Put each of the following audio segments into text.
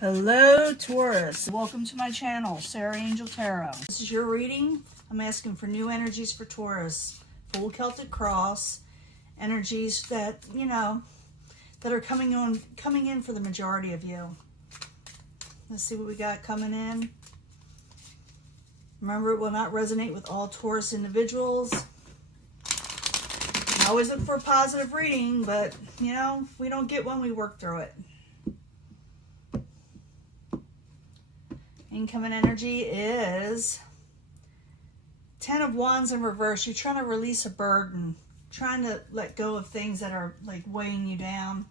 Hello Taurus, welcome to my channel, Sarah Angel Tarot. This is your reading. I'm asking for new energies for Taurus. Full Celtic cross, energies that, that are coming in for the majority of you. Let's see what we got coming in. Remember, it will not resonate with all Taurus individuals. I always look for a positive reading, but, if we don't get one, we work through it. Incoming energy is Ten of Wands in reverse. You're trying to release a burden, trying to let go of things that are like weighing you down.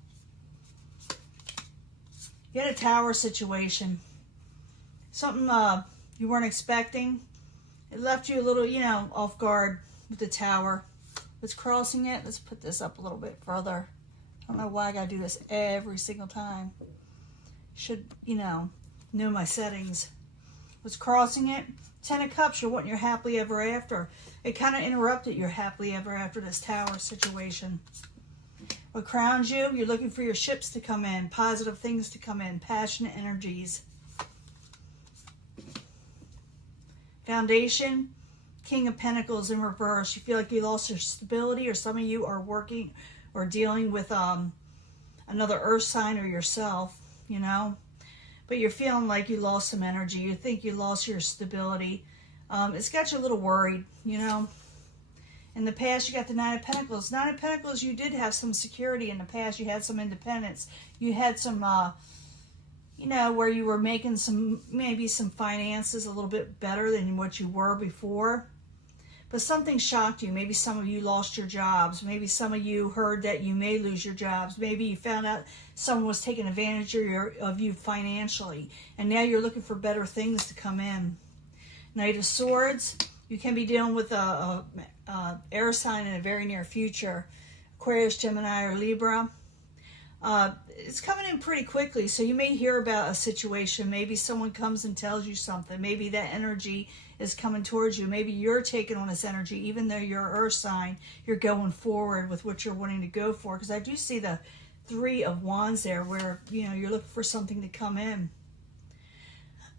You had a Tower situation, something you weren't expecting. It left you a little, off guard with the Tower. What's crossing it? Let's put this up a little bit further. I don't know why I gotta do this every single time. Should, know my settings. What's crossing it? Ten of Cups, you're wanting your happily ever after. It kind of interrupted your happily ever after, this Tower situation. What crowns you? You're looking for your ships to come in, positive things to come in, passionate energies. Foundation, King of Pentacles in reverse. You feel like you lost your stability, or some of you are working or dealing with another earth sign or yourself, But you're feeling like you lost some energy. You think you lost your stability. It's got you a little worried, In the past, you got the Nine of Pentacles. Nine of Pentacles, you did have some security in the past. You had some independence. You had some, where you were making maybe some finances a little bit better than what you were before. But something shocked you. Maybe some of you lost your jobs. Maybe some of you heard that you may lose your jobs. Maybe you found out someone was taking advantage of you financially. And now you're looking for better things to come in. Knight of Swords. You can be dealing with a air sign in the very near future. Aquarius, Gemini, or Libra. It's coming in pretty quickly. So you may hear about a situation. Maybe someone comes and tells you something. Maybe that energy is coming towards you. Maybe you're taking on this energy, even though you're an earth sign, you're going forward with what you're wanting to go for. Because I do see the Three of Wands there, where, you're looking for something to come in.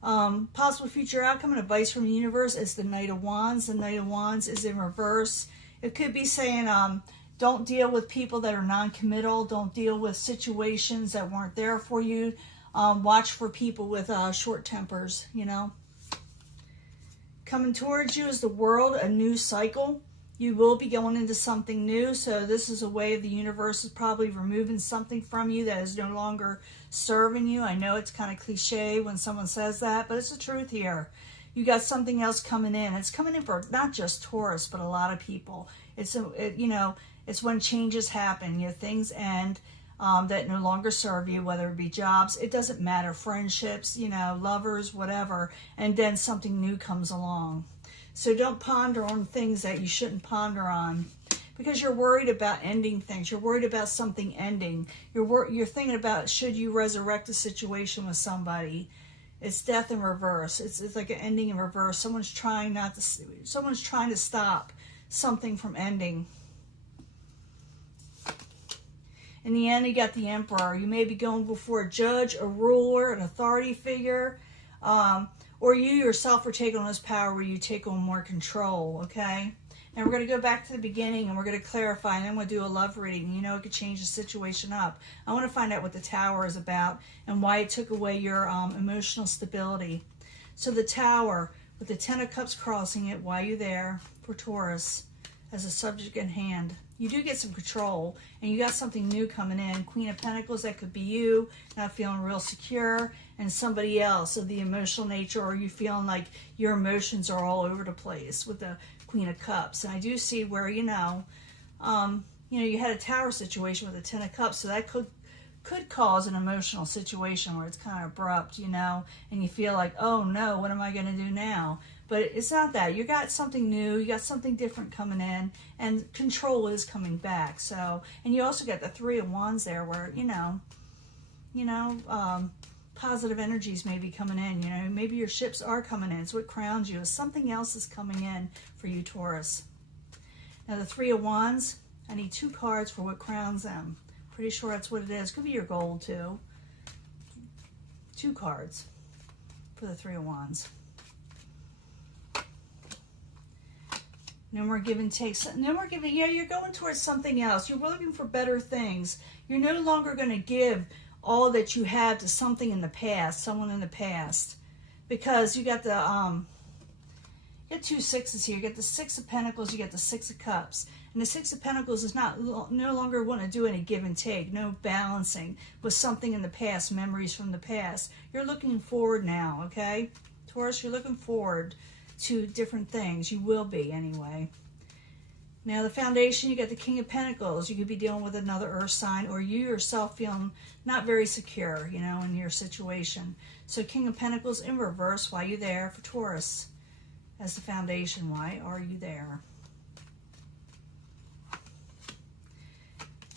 Possible future outcome and advice from the universe is the Knight of Wands. The Knight of Wands is in reverse. It could be saying, don't deal with people that are non-committal. Don't deal with situations that weren't there for you. Watch for people with short tempers, Coming towards you is the World, a new cycle. You will be going into something new. So this is a way of the universe is probably removing something from you that is no longer serving you. I know it's kind of cliche when someone says that, but it's the truth here. You got something else coming in. It's coming in for not just Taurus, but a lot of people. It's when changes happen. Things end that no longer serve you, whether it be jobs, it doesn't matter, friendships, lovers, whatever, and then something new comes along. So don't ponder on things that you shouldn't ponder on, because you're worried about ending things. You're worried about something ending. You're thinking about, should you resurrect a situation with somebody? It's death in reverse. It's like an ending in reverse. Someone's trying to stop something from ending. In the end, you got the Emperor. You may be going before a judge, a ruler, an authority figure, or you yourself are taking on this power where you take on more control, okay? And we're going to go back to the beginning, and we're going to clarify, and then we'll do a love reading. It could change the situation up. I want to find out what the Tower is about and why it took away your emotional stability. So the Tower, with the Ten of Cups crossing it, why are you there for Taurus as a subject in hand? You do get some control, and you got something new coming in. Queen of Pentacles, that could be you, not feeling real secure, and somebody else of the emotional nature, or you feeling like your emotions are all over the place with the Queen of Cups. And I do see where, you had a Tower situation with the Ten of Cups, so that could cause an emotional situation where it's kind of abrupt, and you feel like, oh no, what am I going to do now? But it's not that. You got something new, you got something different coming in, and control is coming back. So, and you also got the Three of Wands there, where positive energies may be coming in. Maybe your ships are coming in. So what crowns you is something else is coming in for you, Taurus. Now the Three of Wands, I need 2 cards for what crowns them. Pretty sure that's what it is. Could be your goal too. 2 cards for the Three of Wands. No more give and take. No more giving. Yeah, you're going towards something else. You're looking for better things. You're no longer going to give all that you have to something in the past, someone in the past. Because you got the, you got 2 sixes here. You got the 6 of Pentacles, you got the 6 of Cups. And the 6 of Pentacles is no longer want to do any give and take, no balancing with something in the past, memories from the past. You're looking forward now, okay? Taurus, you're looking forward to different things. You will be anyway. Now the foundation, you got the King of Pentacles. You could be dealing with another earth sign, or you yourself feeling not very secure, you know, in your situation. So King of Pentacles in reverse, why are you there for Taurus? As the foundation, why are you there?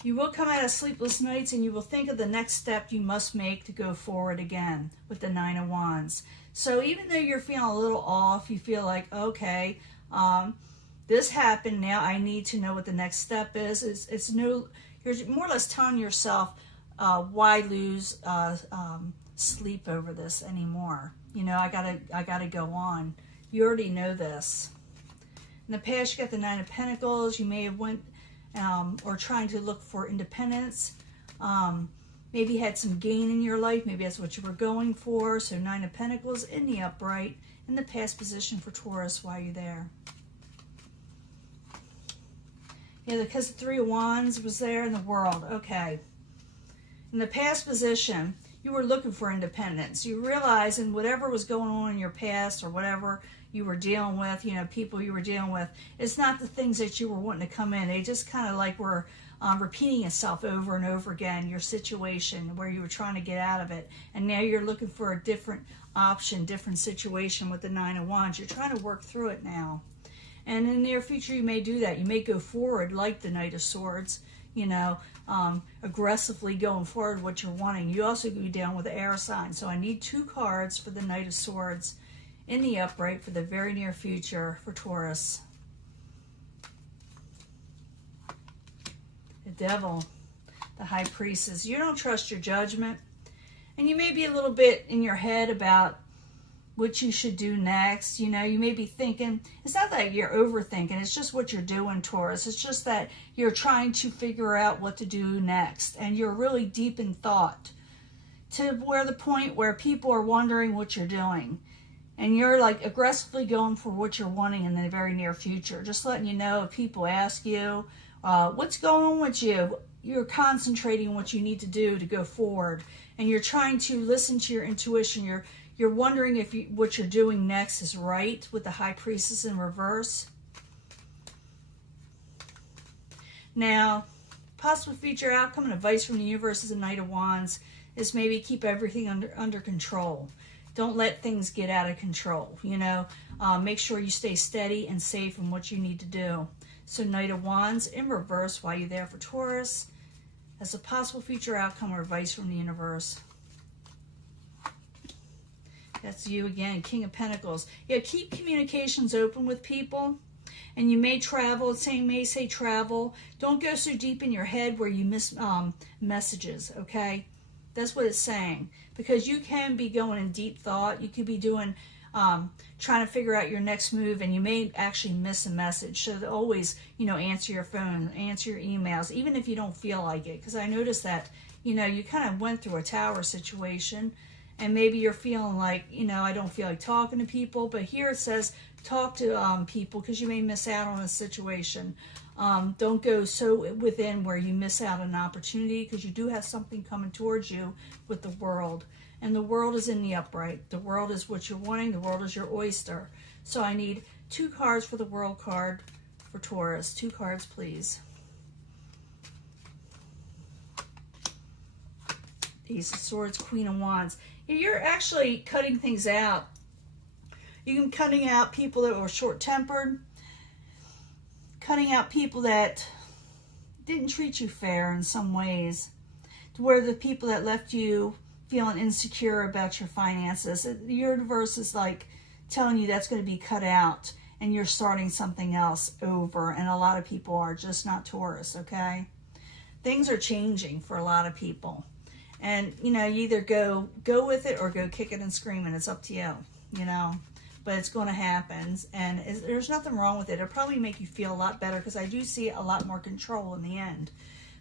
You will come out of sleepless nights and you will think of the next step you must make to go forward again with the 9 of Wands. So even though you're feeling a little off, you feel like, okay, this happened, now I need to know what the next step is. You're more or less telling yourself, why lose sleep over this anymore? You know, I gotta go on. You already know this. In the past, you got the 9 of Pentacles. You may have went or trying to look for independence. Maybe had some gain in your life. Maybe that's what you were going for. So 9 of Pentacles in the upright, in the past position for Taurus. Why are you there? Yeah, because the 3 of Wands was there in the world. Okay. In the past position, you were looking for independence. You realize in whatever was going on in your past or whatever you were dealing with, you know, people you were dealing with, it's not the things that you were wanting to come in. They just kind of like were repeating itself over and over again, your situation where you were trying to get out of it. And now you're looking for a different option, different situation with the 9 of Wands. You're trying to work through it now. And in the near future, you may do that. You may go forward like the Knight of Swords, you know, aggressively going forward what you're wanting. You also could be down with the air sign. So I need 2 cards for the Knight of Swords in the upright for the very near future for Taurus. The Devil, the High Priestess. You don't trust your judgment. And you may be a little bit in your head about what you should do next. You know, you may be thinking, it's not that you're overthinking, it's just what you're doing, Taurus. It's just that you're trying to figure out what to do next. And you're really deep in thought to where the point where people are wondering what you're doing. And you're like aggressively going for what you're wanting in the very near future. Just letting you know if people ask you, what's going on with you? You're concentrating on what you need to do to go forward. And you're trying to listen to your intuition. You're wondering if what you're doing next is right with the High Priestess in reverse. Now, possible future outcome and advice from the universe as a Knight of Wands is maybe keep everything under control. Don't let things get out of control, you know. Make sure you stay steady and safe in what you need to do. So Knight of Wands in reverse, why you there for Taurus, as a possible future outcome or advice from the universe. That's you again, King of Pentacles. Yeah, keep communications open with people. And you may travel, may say travel. Don't go so deep in your head where you miss messages, okay? That's what it's saying. Because you can be going in deep thought. You could be doing, trying to figure out your next move, and you may actually miss a message. So always, you know, answer your phone, answer your emails, even if you don't feel like it. Because I noticed that, you know, you kind of went through a tower situation, and maybe you're feeling like, you know, I don't feel like talking to people. But here it says talk to people because you may miss out on a situation. Don't go so within where you miss out on an opportunity, because you do have something coming towards you with the world. And the world is in the upright. The world is what you're wanting. The world is your oyster. So I need 2 cards for the world card for Taurus. 2 cards, please. Ace of Swords, Queen of Wands. You're actually cutting things out. You're cutting out people that were short-tempered, cutting out people that didn't treat you fair in some ways, to where the people that left you feeling insecure about your finances. The universe is like telling you that's going to be cut out, and you're starting something else over. And a lot of people are, just not Taurus, okay? Things are changing for a lot of people. And, you know, you either go with it or go kicking and screaming. It's up to you, you know. But it's going to happen. And there's nothing wrong with it. It'll probably make you feel a lot better because I do see a lot more control in the end.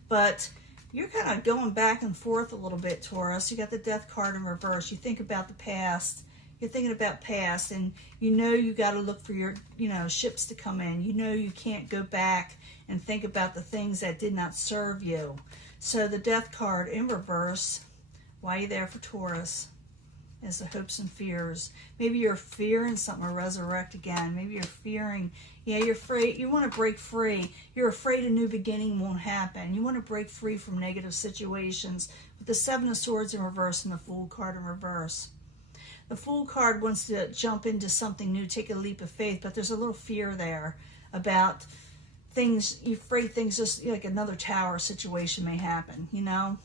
But you're kind of going back and forth a little bit, Taurus. You got the Death card in reverse. You think about the past. You're thinking about past, and you know you got to look for your, you know, ships to come in. You know you can't go back and think about the things that did not serve you. So the Death card in reverse, why are you there for Taurus? Is the hopes and fears. Maybe you're fearing something will resurrect again. Maybe you're fearing, yeah, you're afraid, you want to break free. You're afraid a new beginning won't happen. You want to break free from negative situations with the Seven of Swords in reverse and the Fool card in reverse. The Fool card wants to jump into something new, take a leap of faith, but there's a little fear there about things. You're afraid things just like another Tower situation may happen, you know?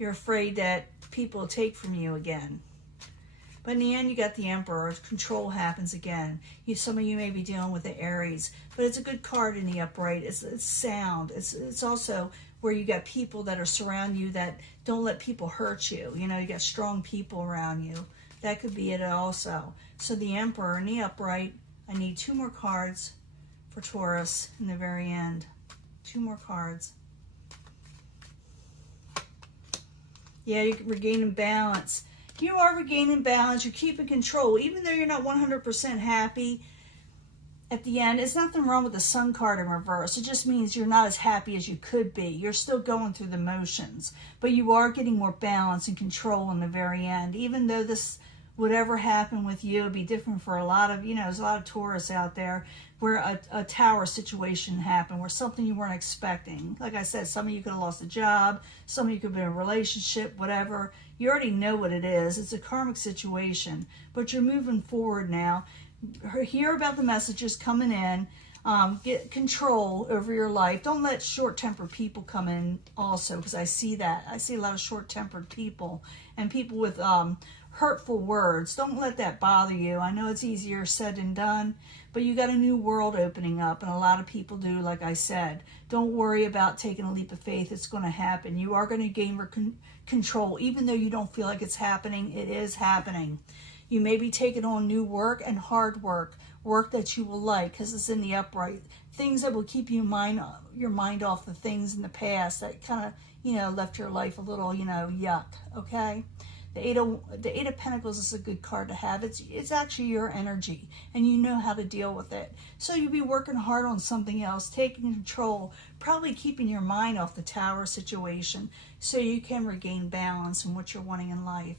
You're afraid that people will take from you again. But in the end, you got the Emperor. Control happens again. Some of you may be dealing with the Aries, but it's a good card in the upright. It's sound. It's also where you got people that are surrounding you that don't let people hurt you. You know, you got strong people around you. That could be it also. So the Emperor in the upright. I need 2 more cards for Taurus in the very end. 2 more cards. Yeah, you're regaining balance. You are regaining balance. You're keeping control. Even though you're not 100% happy at the end, it's nothing wrong with the Sun card in reverse. It just means you're not as happy as you could be. You're still going through the motions. But you are getting more balance and control in the very end. Even though this, whatever happened with you, it'd be different for a lot of, you know, there's a lot of Taurus out there where a Tower situation happened, where something you weren't expecting. Like I said, some of you could have lost a job, some of you could have been in a relationship, whatever. You already know what it is. It's a karmic situation, but you're moving forward now. Hear about the messages coming in. Get control over your life. Don't let short-tempered people come in also, because I see that. I see a lot of short-tempered people and people with hurtful words. Don't let that bother you. I know it's easier said than done, but you got a new world opening up, and a lot of people do, like I said. Don't worry about taking a leap of faith. It's going to happen. You are going to gain control. Even though you don't feel like it's happening, it is happening. You may be taking on new work and hard work, work that you will like, because it's in the upright. Things that will keep your mind off the things in the past that kind of, you know, left your life a little, you know, yuck, okay? The Eight of Pentacles is a good card to have. It's actually your energy, and you know how to deal with it. So you'll be working hard on something else, taking control, probably keeping your mind off the Tower situation so you can regain balance in what you're wanting in life.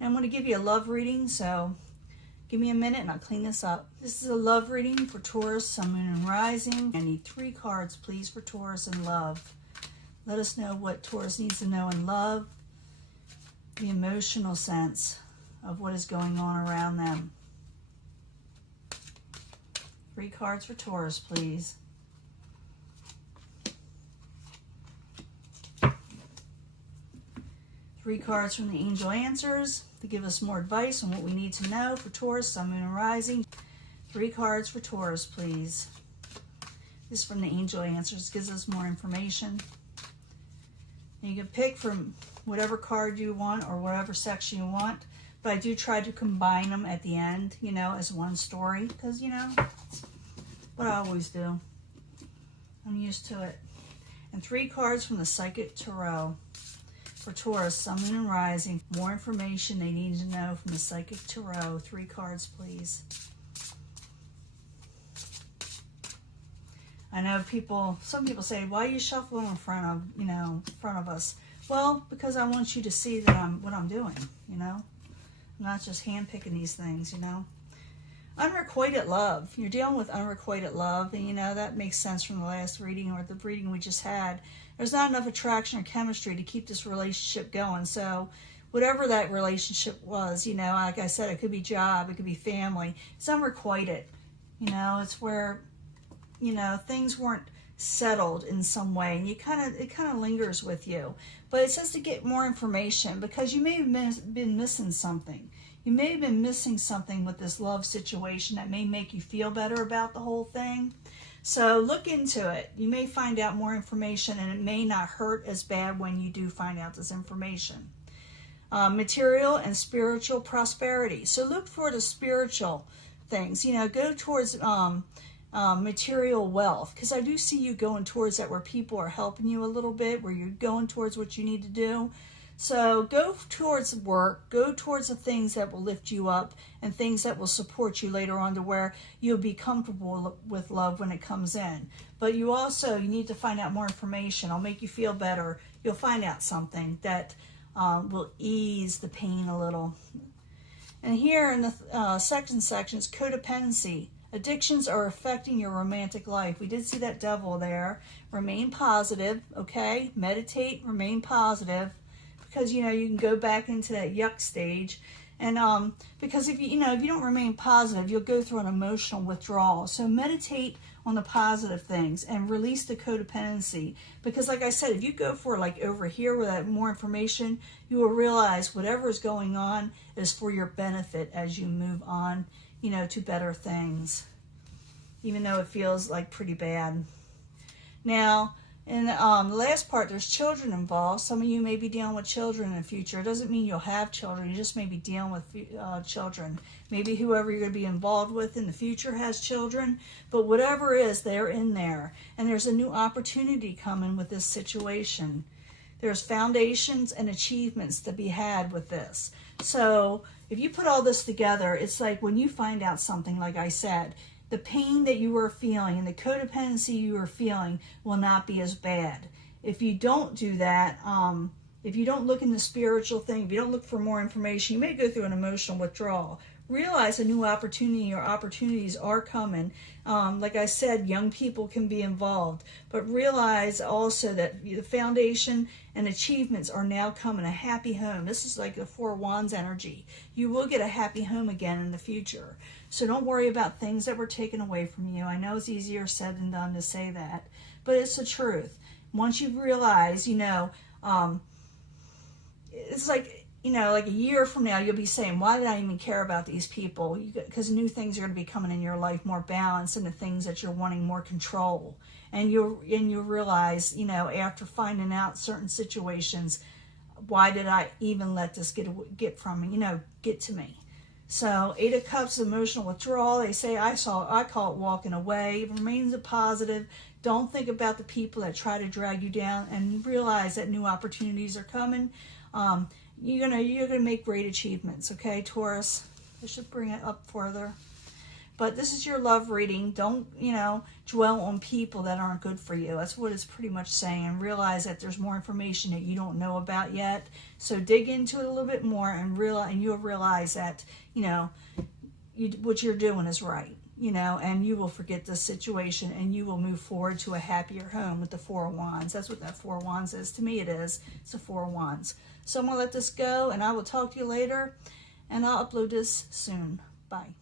And I'm going to give you a love reading, so give me a minute and I'll clean this up. This is a love reading for Taurus, Sun, Moon, and Rising. I need 3 cards, please, for Taurus and love. Let us know what Taurus needs to know in love. The emotional sense of what is going on around them. 3 cards for Taurus, please. Three cards from the Angel Answers to give us more advice on what we need to know for Taurus, Sun, Moon, and Rising. 3 cards for Taurus, please. This is from the Angel Answers. Gives us more information. And you can pick from whatever card you want or whatever section you want. But I do try to combine them at the end, you know, as one story. Because, you know, it's what I always do. I'm used to it. And 3 cards from the Psychic Tarot for Taurus, Sun, Moon, and Rising. More information they need to know from the Psychic Tarot. 3 cards, please. I know some people say, why are you shuffling in front of us? Well, because I want you to see that what I'm doing, you know. I'm not just handpicking these things, you know. Unrequited love. You're dealing with unrequited love, and you know, that makes sense from the last reading or the reading we just had. There's not enough attraction or chemistry to keep this relationship going. So whatever that relationship was, you know, like I said, it could be job, it could be family. It's unrequited. You know, it's where, you know, things weren't settled in some way, and it kind of lingers with you. But it says to get more information, because you may have been missing something. You may have been missing something with this love situation that may make you feel better about the whole thing. So look into it. You may find out more information, and it may not hurt as bad when you do find out this information. Material and spiritual prosperity. So look for the spiritual things. You know, go towards material wealth, because I do see you going towards that, where people are helping you a little bit, where you're going towards what you need to do. So go towards work, go towards the things that will lift you up and things that will support you later on, to where you'll be comfortable with love when it comes in. But you need to find out more information. I'll make you feel better. You'll find out something that will ease the pain a little. And here in the second section is codependency. Addictions are affecting your romantic life. We did see that devil there. Remain positive, okay? Meditate, remain positive, because, you know, you can go back into that yuck stage. And because if you don't remain positive, you'll go through an emotional withdrawal. So meditate on the positive things and release the codependency. Because like I said, if you go for like over here with that more information, you will realize whatever is going on is for your benefit as you move on, you know, to better things, even though it feels like pretty bad. Now, in the last part, there's children involved. Some of you may be dealing with children in the future. It doesn't mean you'll have children. You just may be dealing with children. Maybe whoever you're going to be involved with in the future has children. But whatever it is, they're in there. And there's a new opportunity coming with this situation. There's foundations and achievements to be had with this. So if you put all this together, it's like when you find out something, like I said, the pain that you were feeling and the codependency you were feeling will not be as bad. If you don't do that, if you don't look in the spiritual thing, if you don't look for more information, you may go through an emotional withdrawal. Realize a new opportunity or opportunities are coming. Like I said, young people can be involved. But realize also that the foundation and achievements are now coming. A happy home. This is like the Four Wands energy. You will get a happy home again in the future. So don't worry about things that were taken away from you. I know it's easier said than done to say that, but it's the truth. Once you realize, you know, it's like, you know, like a year from now, you'll be saying, why did I even care about these people? Because new things are going to be coming in your life, more balance, and the things that you're wanting more control. And you'll realize, you know, after finding out certain situations, why did I even let this get from me, you know, get to me? So 8 of Cups, emotional withdrawal. They say, I call it walking away. Remain positive. Don't think about the people that try to drag you down, and realize that new opportunities are coming. You're gonna make great achievements, okay, Taurus? I should bring it up further. But this is your love reading. Don't, you know, dwell on people that aren't good for you. That's what it's pretty much saying. And realize that there's more information that you don't know about yet. So dig into it a little bit more, and you'll realize that, you know, what you're doing is right. You know, and you will forget this situation, and you will move forward to a happier home with the Four of Wands. That's what that Four of Wands is. To me, it is. It's the Four of Wands. So I'm going to let this go, and I will talk to you later, and I'll upload this soon. Bye.